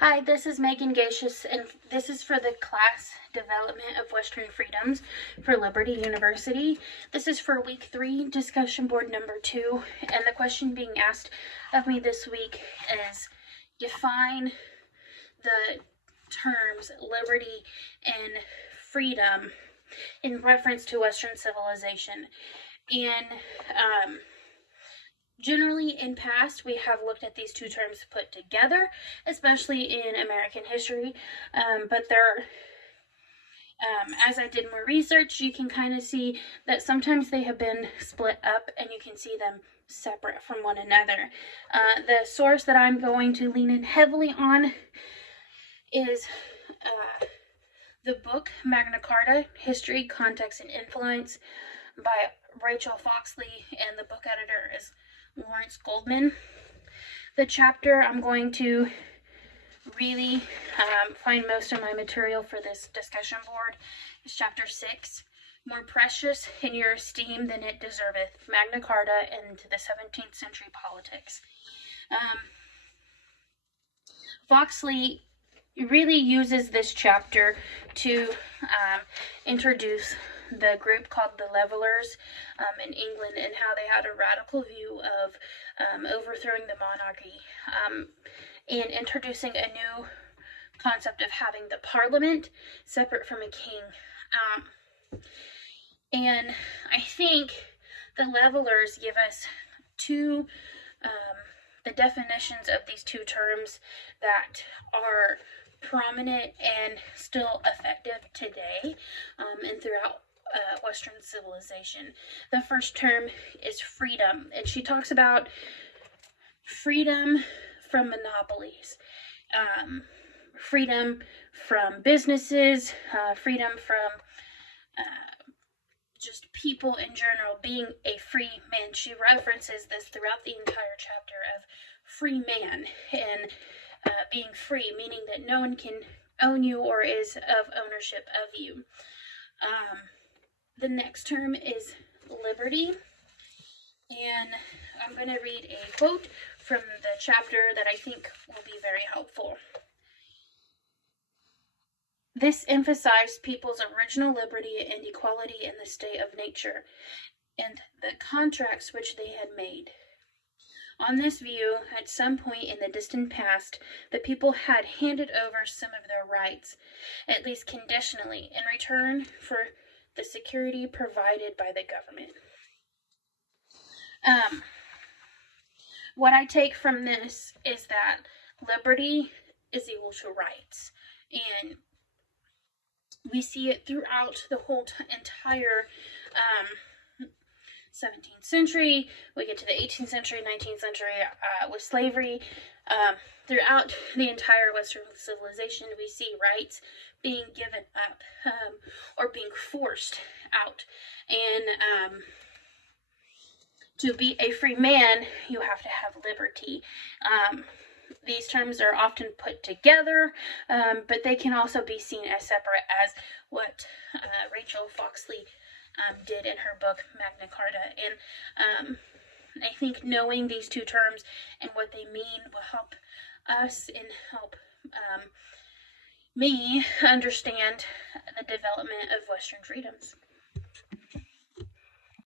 Hi, this is Megan Gacious, and this is for the class Development of Western Freedoms for Liberty University. This is for week 3, discussion board number 2, and the question being asked of me this week is define the terms liberty and freedom in reference to Western civilization. And generally, in past, we have looked at these two terms put together, especially in American history, but as I did more research, you can kind of see that sometimes they have been split up and you can see them separate from one another. The source that I'm going to lean in heavily on is the book Magna Carta, History, Context, and Influence by Rachel Foxley, and the book editor is Lawrence Goldman. The chapter I'm going to really find most of my material for this discussion board is chapter 6, More Precious in Your Esteem Than It Deserveth, Magna Carta and the 17th Century Politics. Foxley really uses this chapter to introduce the group called the Levelers in England, and how they had a radical view of overthrowing the monarchy and introducing a new concept of having the parliament separate from a king. And I think the Levelers give us the definitions of these two terms that are prominent and still effective today and throughout Western civilization. The first term is freedom, and she talks about freedom from monopolies, freedom from businesses, freedom from just people in general, being a free man. She references this throughout the entire chapter of free man and being free, meaning that no one can own you or is of ownership of you. The next term is liberty, and I'm going to read a quote from the chapter that I think will be very helpful. This emphasized people's original liberty and equality in the state of nature, and the contracts which they had made. On this view, at some point in the distant past, the people had handed over some of their rights, at least conditionally, in return for the security provided by the government. What I take from this is that liberty is equal to rights, and we see it throughout the whole entire 17th century. We get to the 18th century, 19th century with slavery. Throughout the entire Western civilization, we see rights being given up or being forced out. And to be a free man, you have to have liberty. These terms are often put together, but they can also be seen as separate, as what Rachel Foxley did in her book Magna Carta. And I think knowing these two terms and what they mean will help us and help me understand the development of Western freedoms.